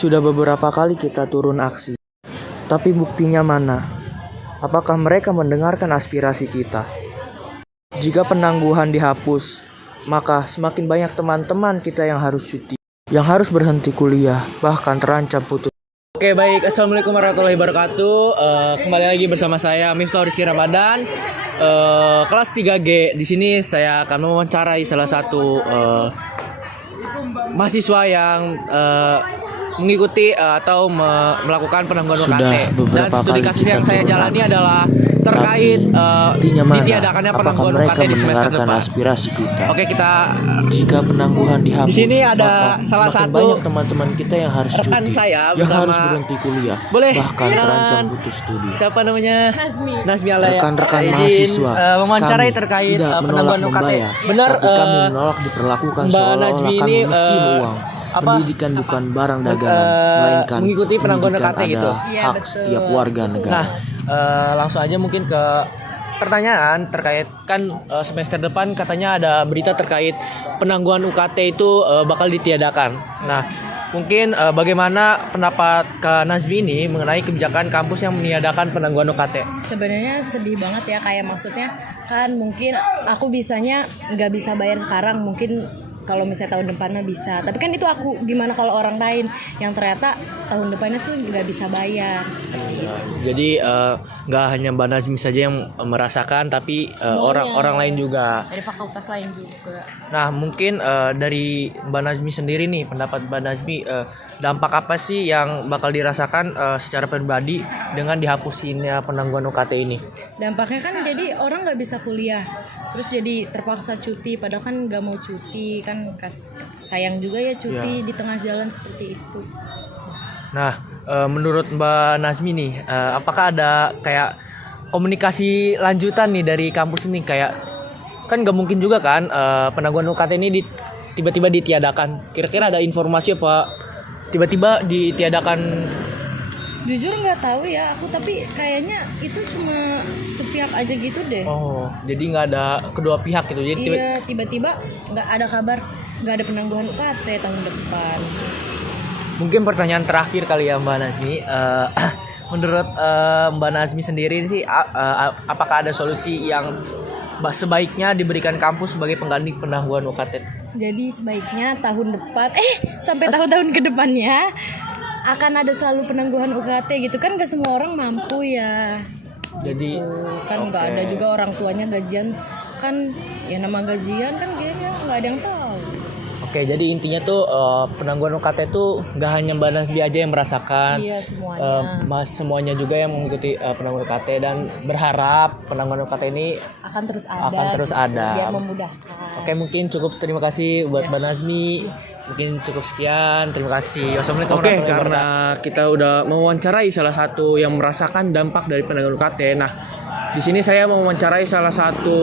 Sudah beberapa kali kita turun aksi, tapi buktinya mana? Apakah mereka mendengarkan aspirasi kita? Jika penangguhan dihapus, maka semakin banyak teman-teman kita yang harus cuti, yang harus berhenti kuliah, bahkan terancam putus. Oke, baik. Assalamualaikum warahmatullahi wabarakatuh. Kembali lagi bersama saya Miftah Rizky Ramadan, kelas 3G. Di sini saya akan mewawancarai salah satu mahasiswa yang mengikuti atau melakukan penangguhan UKT. Dan studi kasus yang saya jalani adalah terkait ditiadakannya penangguhan UKT di semester depan. Aspirasi kita. Oke, kita Jika penangguhan dihapus, di sini ada maka salah semakin satu banyak teman-teman kita yang harus rekan cuti, saya yang bernama- harus berhenti kuliah, Boleh bahkan kenalan? terancam putus studi. Siapa namanya? Nazmi Alaya. Rekan-rekan Izin, mahasiswa, mewawancarai kami terkait tidak menolak penangguhan UKT. membayar, Benar, tapi kami menolak diperlakukan Mbak seolah-olah Najmi kami ini, mesin uang. Pendidikan bukan barang dagangan, melainkan mengikuti penangguhan pendidikan UKT gitu. adalah Iya, hak betul. setiap warga negara. Nah, langsung aja mungkin ke pertanyaan terkait kan semester depan katanya ada berita terkait penangguhan UKT itu bakal ditiadakan. Nah, mungkin bagaimana pendapat Kak Nazmi ini mengenai kebijakan kampus yang meniadakan penangguhan UKT? Sebenarnya sedih banget ya, kayak maksudnya kan mungkin aku bisanya nggak bisa bayar sekarang, mungkin kalau misalnya tahun depannya bisa, tapi kan itu aku, gimana kalau orang lain yang ternyata tahun depannya tuh nggak bisa bayar seperti itu. Jadi nggak hanya Mbak Nazmi saja yang merasakan, tapi orang lain juga. Dari fakultas lain juga. Nah, mungkin dari Mbak Nazmi sendiri nih, pendapat Mbak Nazmi, dampak apa sih yang bakal dirasakan secara pribadi dengan dihapusinnya penangguhan UKT ini? Dampaknya kan jadi orang nggak bisa kuliah, terus jadi terpaksa cuti, padahal kan nggak mau cuti kan, sayang juga ya cuti di tengah jalan seperti itu. Nah, menurut Mbak Nazmi nih, apakah ada kayak komunikasi lanjutan nih dari kampus ini? Kayak kan nggak mungkin juga kan penangguhan UKT ini tiba-tiba ditiadakan. Kira-kira ada informasi apa tiba-tiba ditiadakan? Jujur nggak tahu ya aku, tapi kayaknya itu cuma sepihak aja gitu deh. Oh, jadi nggak ada kedua pihak gitu. Jadi Iya, tiba-tiba nggak ada kabar, nggak ada penangguhan UKT tahun depan. mungkin pertanyaan terakhir kali ya Mbak Nazmi. Menurut Mbak Nazmi sendiri sih, apakah ada solusi yang sebaiknya diberikan kampus sebagai pengganti penangguhan UKT? Jadi sebaiknya tahun depan, sampai tahun-tahun ke depannya akan ada selalu penangguhan UKT gitu kan, gak semua orang mampu ya. Jadi Kan nggak ada juga orang tuanya gajian kan, ya nama gajian kan kayaknya nggak ada yang tahu. Oke, jadi intinya tuh penangguhan UKT tuh nggak hanya Mbak Nazmi aja yang merasakan, Iya semuanya semuanya juga yang mengikuti penangguhan UKT, dan berharap penangguhan UKT ini akan terus ada. biar memudahkan. Oke, mungkin cukup, terima kasih buat Mbak Nazmi. Mungkin cukup sekian, terima kasih. Wassalamualaikum warahmatullahi wabarakatuh. Karena kita udah mewawancarai salah satu yang merasakan dampak dari penangguhan UKT. Nah, di sini saya mewawancarai salah satu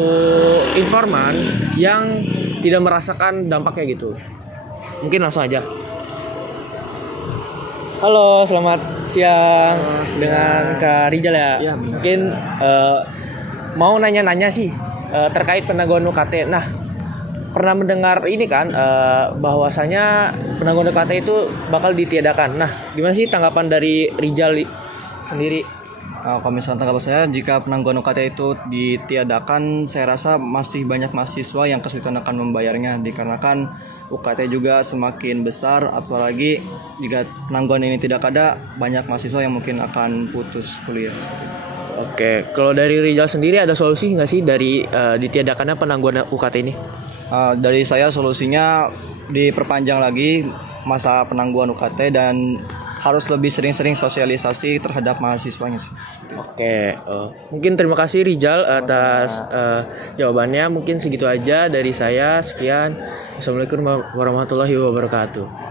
informan yang tidak merasakan dampaknya gitu. Mungkin langsung aja. Halo, selamat siang dengan Kak Rijal ya. Iya, benar. Mungkin mau nanya-nanya sih terkait penangguhan UKT. Nah, pernah mendengar ini kan bahwasanya penangguhan UKT itu bakal ditiadakan. Nah, gimana sih tanggapan dari Rijal sendiri? Kalau misalnya tanggapan saya, jika penangguhan UKT itu ditiadakan, saya rasa masih banyak mahasiswa yang kesulitan akan membayarnya, dikarenakan UKT juga semakin besar, apalagi jika penangguhan ini tidak ada, banyak mahasiswa yang mungkin akan putus kuliah. Oke, kalau dari Rijal sendiri ada solusi nggak sih dari ditiadakannya penangguhan UKT ini? Dari saya solusinya diperpanjang lagi masa penangguhan UKT dan harus lebih sering-sering sosialisasi terhadap mahasiswanya sih. Oke, mungkin terima kasih Rijal atas jawabannya. Mungkin segitu aja dari saya. Sekian. Assalamualaikum warahmatullahi wabarakatuh.